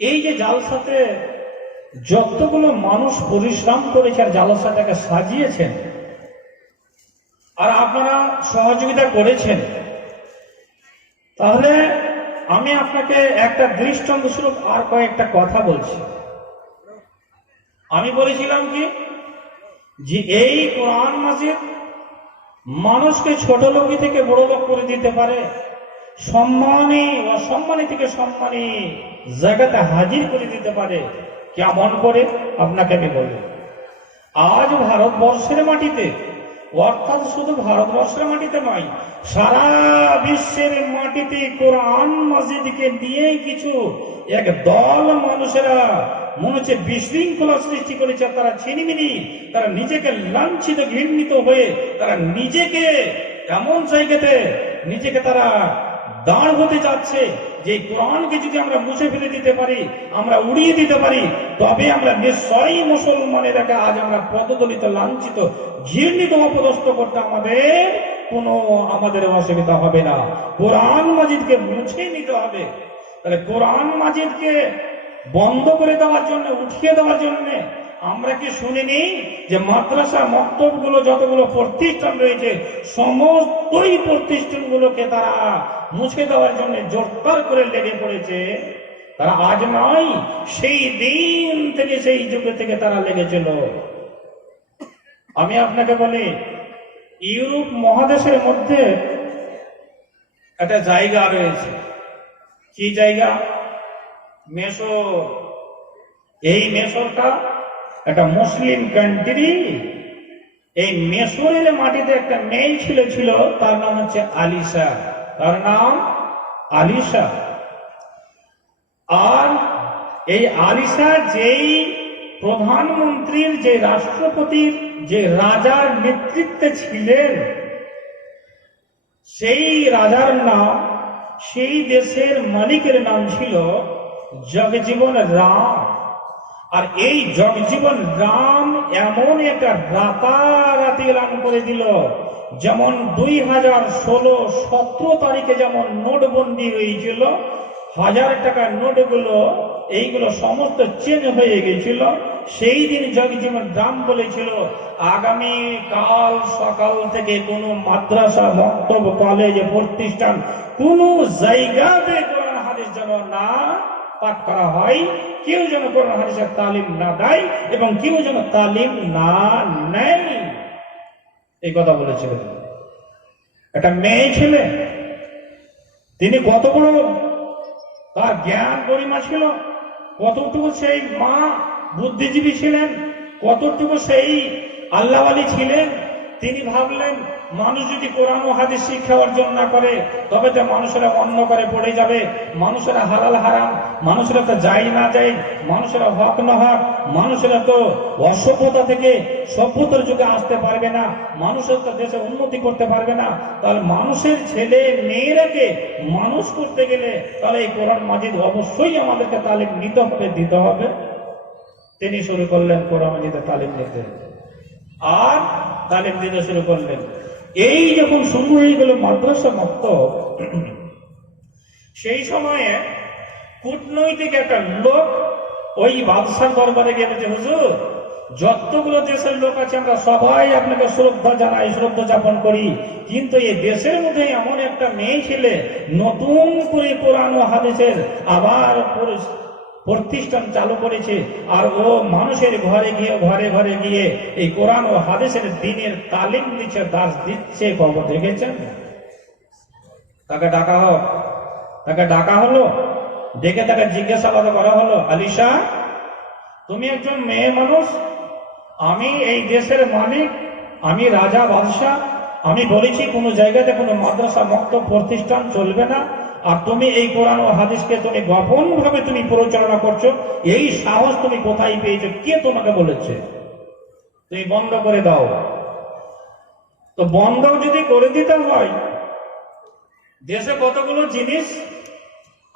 এই যে জালসাতে যতগুলো মানুষ পরিশ্রম করেছে আর জালসাটাকে সাজিয়েছেন আর আপনারা সহযোগিতা করেছেন, তাহলে আমি আপনাকে একটা দৃষ্টান্ত স্বরূপ আর কয়েকটা কথা বলছি। আমি বলেছিলাম কি যে এই কোরআন মাজিদ মানুষকে ছোট লোক থেকে বড় লোক করে দিতে পারে, সম্মানী অসম্মানী থেকে সম্মানী জায়গাতে হাজির করে দিতে পারে। কেমন করে আপনাকে আমি বলি। আজ ভারতবর্ষের মাটিতে, অর্থাৎ শুধু ভারতবর্ষের মাটিতে নয়, সারা বিশ্বের মাটিতে কোরআন মাজিদকে নিয়ে কিছু এক দল মানুষেরা মনে হচ্ছে বিশৃঙ্খলা সৃষ্টি করেছে। তারা ছিনিমিনি, তারা নিজেকে লাঞ্ছিত ঘৃণিত হয়ে তারা নিজেকে এমন জায়গাতে নিজেকে তারা দাঁড় হতে যাচ্ছে যে কোরআনকে যদি আমরা মুছে ফেলে দিতে পারি, আমরা উড়িয়ে দিতে পারি, তবে আমরা নিশ্চয়ই মুসলমানেরাকে আজ আমরা পদদলিত, লাঞ্ছিত, ঘৃণিত, অপদস্থ করতে আমাদের অসুবিধা হবে না। কোরআন মাজিদকে মুছে নিতে হবে। তাহলে কোরআন মাজিদকে বন্ধ করে দেওয়ার জন্য, উঠিয়ে দেওয়ার জন্য আমরা কি শুনিনি যে মাদ্রাসা মক্তবগুলো যতগুলো প্রতিষ্ঠান রয়েছে সমস্তই প্রতিষ্ঠানগুলোকে তারা মুছে দেওয়ার জন্য জোরদার করে লেগে পড়েছে। তারা আজ নয়, সেই দিন থেকে, সেই যুগে থেকে তারা লেগেছিল। আমি আপনাকে বলি, ইউরোপ মহাদেশের মধ্যে একটা জায়গা রয়েছে। কি জায়গা? মেসর। এই মেসরটা একটা মুসলিম কান্ট্রি। এই মেসরের মাটিতে একটা মেয়ে ছিল, তার নাম হচ্ছে আলিশা। তার নাম আলিশা। আর এই আলিশা যেই প্রধানমন্ত্রীর, যে রাষ্ট্রপতির, যে রাজার নেতৃত্বে ছিলেন, সেই রাজার নাম, সেই দেশের মালিকের নাম ছিল জগজীবন রাম। আর এই জগজীবন রাম এমন একটা রাতারাতি এলান করে দিল, যেমন 2016-17 তারিখে যেমন নোটবন্দি হয়েছিল, 1000 টাকার নোটগুলো এইগুলো সমস্ত চেঞ্জ হয়ে গেছিল। সেই দিন জগজীবন রাম বলেছিল, আগামী কাল সকাল থেকে কোনো মাদ্রাসা, মক্তব, কলেজ, প্রতিষ্ঠান, কোন জায়গাতে কোরআন হাদিস যেন না পাঠ করা হয়, কেউ যেন কোরআন হাদিসের তালিম না দেয় এবং কেউ যেন তালিম না নেয়। এই কথা বলেছিলেন। একটা মেয়ে ছেলে, তিনি কত বড় তার জ্ঞান গরিমা ছিল, কতটুকু সেই মা বুদ্ধিজীবী ছিলেন, কতটুকু সেই আল্লাহওয়ালি ছিলেন। তিনি ভাবলেন, মানুষ যদি কোরআন ও হাদিস শিক্ষা অর্জন না করে তবে তো মানুষেরা অন্য করে পড়ে যাবে, মানুষেরা হালাল হারাম, মানুষেরা তো যাই না যাই, মানুষেরা হক না হক, মানুষেরা তো অসভ্যতা থেকে সভ্যতার যুগে আসতে পারবে না, মানুষের তো দেশে উন্নতি করতে পারবে না। তাহলে মানুষের ছেলে মেয়েরাকে মানুষ করতে গেলে তাহলে এই কোরআন মাজিদ অবশ্যই আমাদেরকে তালিম নিতে হবে, দিতে হবে। তিনি শুরু করলেন কোরআন মাজিদে তালিম নিতে, আর তালিম দিতে শুরু করলেন। এই যখন শুরু হয়ে গেল মাদ্রাসা মক্তব, সেই সময়ে কূটনৈতিক একটা লোক ওই বাদশার দরবারে গিয়ে বলছে, হুজুর, যতগুলো দেশের লোক আছে আমরা সবাই আপনাকে শ্রদ্ধা জানাই, শ্রদ্ধা যাপন করি, কিন্তু এই দেশের মধ্যে এমন একটা মেয়ে ছেলে নতুন করে কোরআন ও হাদিসের আবার প্রতিষ্ঠান চালু করেছে, আর ও মানুষের ঘরে গিয়ে এই কোরআন ও হাদিসের দ্বীনের তালিম দিচ্ছে, দাস দিচ্ছে। খবর দেখেছেন? তাকে ডাকা হলো, ডেকে তাকে জিজ্ঞাসাবাদ করা হলো, আলিশা, তুমি একজন মেয়ে মানুষ, আমি এই দেশের মালিক, আমি রাজা বাদশাহ, আমি বলেছি কোনো জায়গাতে কোনো মাদ্রাসা মক্তব প্রতিষ্ঠান চলবে না, আর তুমি এই কোরআন ও হাদিসকে তুমি গোপন ভাবে তুমি পরিচালনা করছো, এই সাহস তুমি কোথায় পেয়েছো? কে তোমাকে বলেছে? তুমি বন্ধ করে দাও। তো বন্ধ যদি করে দিতে হয়, দেশে কতগুলো জিনিস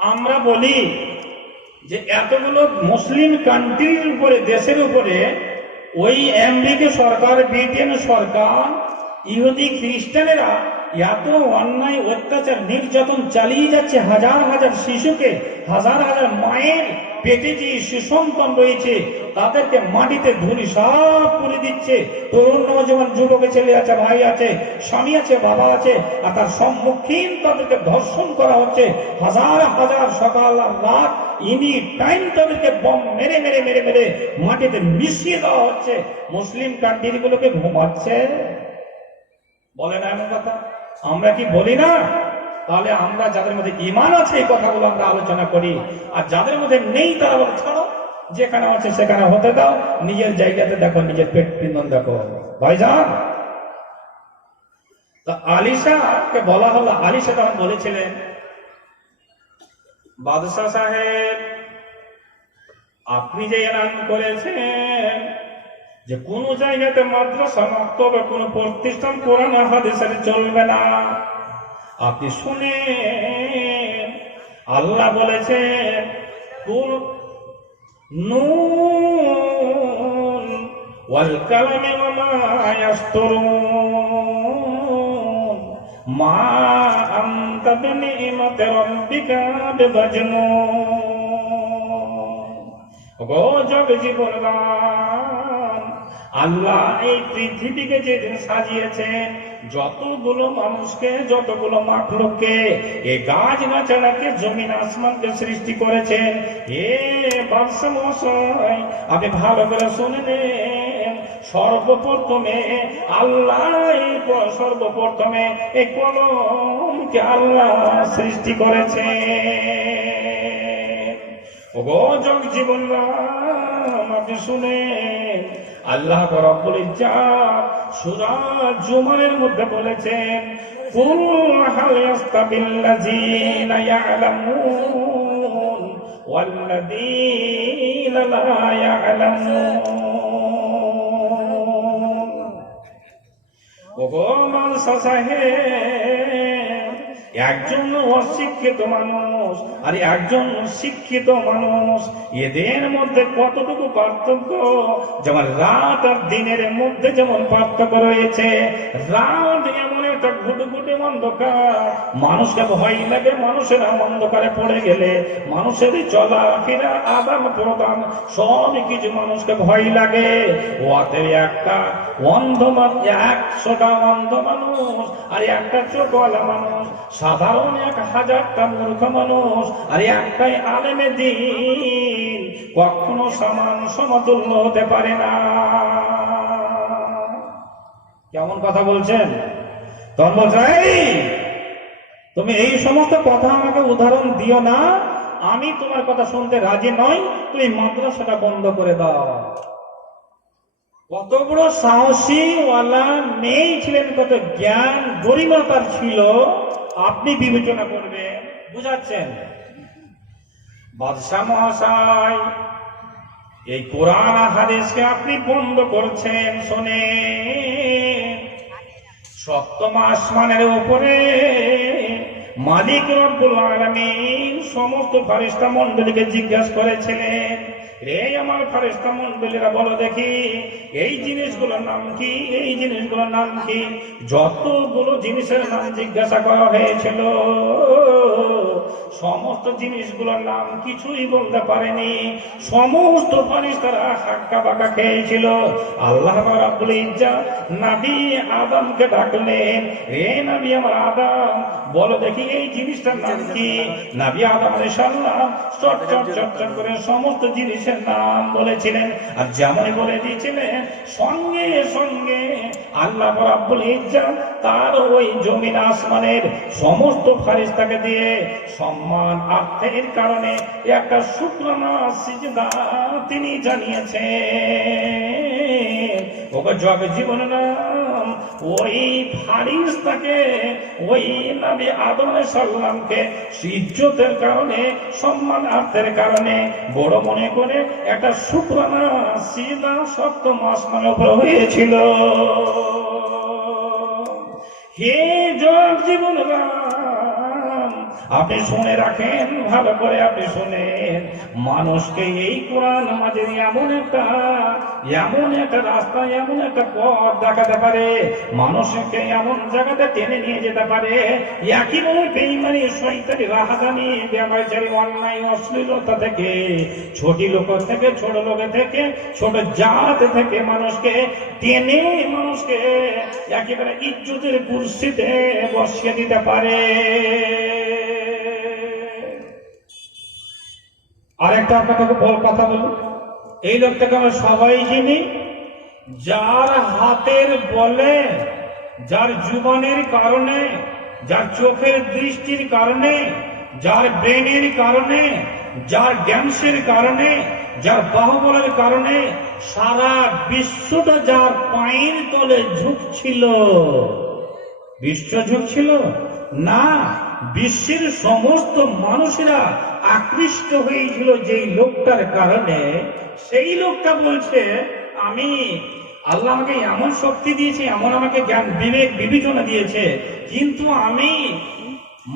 আমরা বলি যে এতগুলো মুসলিম কান্ট্রির উপরে, দেশের উপরে ওই আমেরিকা সরকার, ব্রিটেন সরকার, ইহুদি খ্রিস্টানেরা এত অন্যায় অত্যাচার নির্যাতন চালিয়ে যাচ্ছে, হাজার হাজার শিশুকে, হাজার হাজার মায়ের পেটে যে সুসন্তান রয়েছে তাদেরকে মাটিতে ধূলিসাৎ করে দিচ্ছে। তরুণ নওজোয়ান যুবক ছেলে আছে, ভাই আছে, স্বামী আছে, বাবা আছে, আর তার সম্মুখীন তাদেরকে ধর্ষণ করা হচ্ছে। হাজার হাজার সকাল আর রাত ইনি টাইম তাদেরকে বম মেরে মেরে মেরে মেরে মাটিতে মিশিয়ে দেওয়া হচ্ছে। মুসলিম কান্ট্রি গুলোকে ঘুমাচ্ছে, বলে না এমন কথা? আমরা কি বলি না? তাহলে আমরা যাদের মধ্যে ঈমান আছে এই কথাগুলো আমরা আলোচনা করি, আর যাদের মধ্যে নেই তারা বলে ছাড়ো, যেখানে আছে সেখানে হতে দাও, নিজের জায়গাতে দেখো, নিজের পেট পিন্দন দেখো। ভাইজান, তো আলিশাকে বলা হলো, আলিশা তখন বলেছিলেন, বাদশাহ সাহেব আপনি যে এলান করেছেন যে কোন জায়গাতে মাদ্রাসা, মাক্তবা, কোন প্রতিষ্ঠান কোরআন হাদিসের চলবে না, আপনি শুনেন আল্লাহ বলেছেন কুল নুন ওয়াল কালামি ওয়া মা ইয়াসতুরুন মা আনতা বিনিমাতি রাব্বিকা বিমাজনুন। গো জগে জীবন, আল্লাহ এই পৃথিবীকে যেদিন সাজিয়েছেন, যতগুলো মানুষকে, যতগুলো মাখলুককে, এ গাছ গাছালাকে, জমিন আসমানকে সৃষ্টি করেছেন, এ বাদশা মশাই আপনি ভালো করে শুনে নেন। সর্বপ্রথমে আল্লাহ, সর্বপ্রথমে এই কলমকে আল্লাহ সৃষ্টি করেছেন। ওগো জগ জীবন, আপনি শুনেন আল্লাহ রাব্বুল ইজ্জাত সূরা জুমারের মধ্যে বলেছেন কুল হাল ইয়াস্তাবিল্লাযীনা ইয়ালামুন ওয়াল্লাযীনা লা ইয়ালামুন। ওগো মানুষ সাহেব, একজন অশিক্ষিত মানুষ আর একজন শিক্ষিত মানুষ, এদের মধ্যে কতটুকু পার্থক্য? যেমন রাত আর দিনের মধ্যে যেমন পার্থক্য রয়েছে। রাত এমন একটা ঘুটঘুটে অন্ধকার, মানুষকে ভয় লাগে মানুষের অন্ধকারে পড়ে গেলে, মানুষের চলাফেরা আদান প্রদান সব কিছু মানুষকে ভয় লাগে। ওতে একটা অন্ধ মানুষ, 100টা অন্ধ মানুষ আর একটা চোখওয়ালা মানুষ, সাধারণ 1000টা মূর্খ মানুষ আর একটাই আলেমে দ্বীন কখনো সমান সমতুল্য হতে পারে না। কেমন কথা বলছেন? তখন বলছে তুমি এই সমস্ত কথা আমাকে উদাহরণ দিও না, আমি তোমার কথা শুনতে রাজি নই, তুমি মাদ্রাসাটা বন্ধ করে দাও। কত বড় সাহসী ওয়ালা মেয়ে ছিলেন, কত জ্ঞান গরিমা তার ছিল, আপনি বিবেচনা করবেন। বুঝাচ্ছেন বাদশাহ মহাশয়, এই কোরআন হাদিসকে আপনি বন্ধ করছেন। শোনে, সপ্তম আসমানের উপরে মালিক রব্বুল আলামিন সমস্ত ফেরেশতা মণ্ডলীকে জিজ্ঞাসা করেছিলেন, রে আমার ফেরেশতা মণ্ডলীরা বলো দেখি এই জিনিসগুলোর নাম কি, এই জিনিসগুলোর নাম কি? যতগুলো জিনিসের নাম জিজ্ঞাসা করা হয়েছিল সমস্ত জিনিসগুলোর নাম কিছুই বলতে পারেনি। সমস্ত ফেরেশতারা হাক্কা বাঁকা খেয়েছিল। আল্লাহ রাব্বুল ইজ্জত নবী আদমকে ডাকলেন, রে নবী আমার আদম বলো দেখি এই জিনিসটার নাম কি? নবী আদম আলাইহিস সালাম চট চট চট চট করে সমস্ত জিনিসের নাম বলেছিলেন, আর যেমন বলে দিয়েছিলেন সঙ্গে সঙ্গে আল্লাহ রাব্বুল ইজ্জত তার ওই জমিন আসমানের সমস্ত ফেরেশতাকে দিয়ে সম্মান আর্থের কারণে একটা শুকরানা সিজদা তিনি জানিয়েছেন। ওকে জগ জীবন নাম ওই ফারিস্তাকে, ওই নবী আদম আলাইহিস সালামকে ইজ্জতের কারণে, সম্মান আর্থের কারণে বড় মনে করে একটা শুকরানা সিজদা সপ্তম আসমানের উপর হয়েছিল। হে জগ জীবন রাম, আপনি শুনে রাখেন, ভালো করে আপনি শুনেন, মানুষকে এই কোরআন মাঝে এমন একটা রাস্তা, এমন একটা পথ দেখাতে পারে, মানুষকে এমন জায়গাতে টেনে নিয়ে যেতে পারে, একইভাবে বেঈমানি, শয়তানি, রাহাজানি, ব্যভিচারী, অন্যায়, অশ্লীলতা থেকে, ছোট লোক থেকে, ছোট লোক থেকে, ছোট জাত থেকে মানুষকে টেনে, মানুষকে একেবারে ইজ্জতের কুরসিতে বসিয়ে দিতে পারে। আরেকটা আপনাকে কথা বলুন, এই লোকটাকে আমরা সবাই চিনি, যার হাতের বলে, যার জীবনের কারণে, যার চোখের দৃষ্টির কারণে, যার ব্রেনের কারণে, যার জ্ঞানসের কারণে, যার বাহুবলের কারণে সারা বিশ্বটা যার পায়ের তলে ঝুঁকছিল। বিশ্ব ঝুঁকছিল না, বিশ্বের সমস্ত মানুষেরা আকৃষ্ট হয়েছিল যেই লোকটার কারণে। সেই লোকটা বলছে, আমি, আল্লাহ আমাকে এমন শক্তি দিয়েছে, এমন আমাকে জ্ঞান, বিবেক, বিবেচনা দিয়েছে, কিন্তু আমি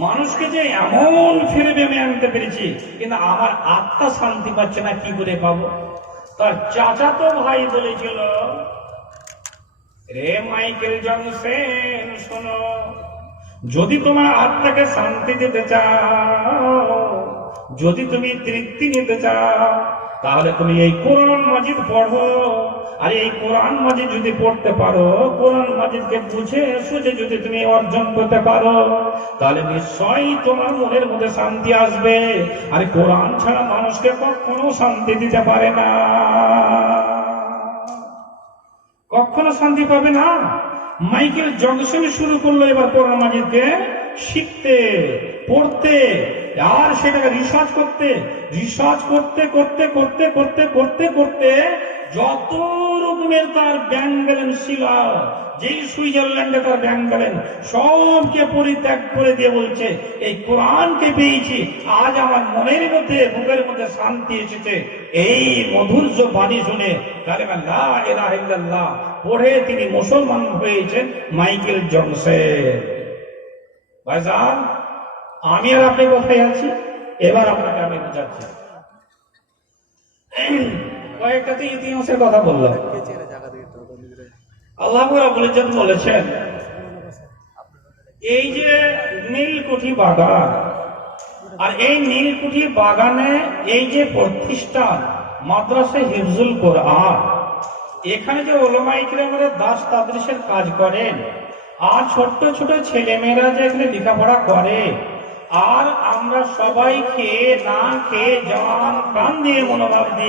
মানুষকে যে এমন ফিরে বেমে আনতে পেরেছি, কিন্তু আমার আত্মা শান্তি পাচ্ছে না, কি করে পাবো? তার চাচাতো ভাই বলেছিল, রে মাইকেল জনসন, শোনো, যদি তোমার আত্মাকে শান্তি দিতে চাও, যদি তুমি তৃপ্তি নিতে চাও, তাহলে তুমি এই কোরআন মাজিদ পড়ো। আর এই কোরআন মাজিদ যদি পড়তে পারো, কোরআন মাজিদকে বুঝে সুঝে যদি তুমি অর্জন করতে পারো, তাহলে নিশ্চয়ই তোমার মনের মধ্যে শান্তি আসবে। আর কোরআন ছাড়া মানুষকে কখনো শান্তি দিতে পারে না, কখনো শান্তি পাবে না। মাইকেল জংশন শুরু করলো এবার কোরআন মাজিদকে শিখতে, পড়তে, আর সেটাকে রিসার্চ করতে করতে করতে করতে করতে করতে যত রকমের তার ব্যাংক ব্যালেন্স ছিল, যেই সুইজারল্যান্ডে তার ব্যাংক ব্যালেন্স সবকে পরিত্যাগ করে দিয়ে বলছে, এই কোরআনকে পেয়েছি, আজ আমার মনের মধ্যে, বুকের মধ্যে শান্তি এসেছে। এই মধুর্য বাণী শুনে কালেমা লা ইলাহা ইল্লাল্লাহ পড়ে তিনি মুসলমান হয়েছেন মাইকেল জনসন। ভাইজান, আমি আর আপনি কোথায় আছি? এবার আপনাকে আমি বোঝাচ্ছি। কয়েকটাতে ইতিহাসের কথা বললাম। আল্লাহ রাব্বুল ইজ্জত বলেছেন, এই যে নীলকুঠি বাগান, আর এই নীলকুঠি বাগানে এই যে প্রতিষ্ঠান মাদ্রাসা হিফজুল কোরআন, এখানে যে উলামায়ে কিরামের দাস তাদরিসের কাজ করেন, আর ছোট্ট ছোট ছেলেমেয়েরা যে এখানে লেখাপড়া করে, আর আমরা সবাই খেয়ে না খেয়ে জান প্রাণ দিয়ে মনোভাব দিয়ে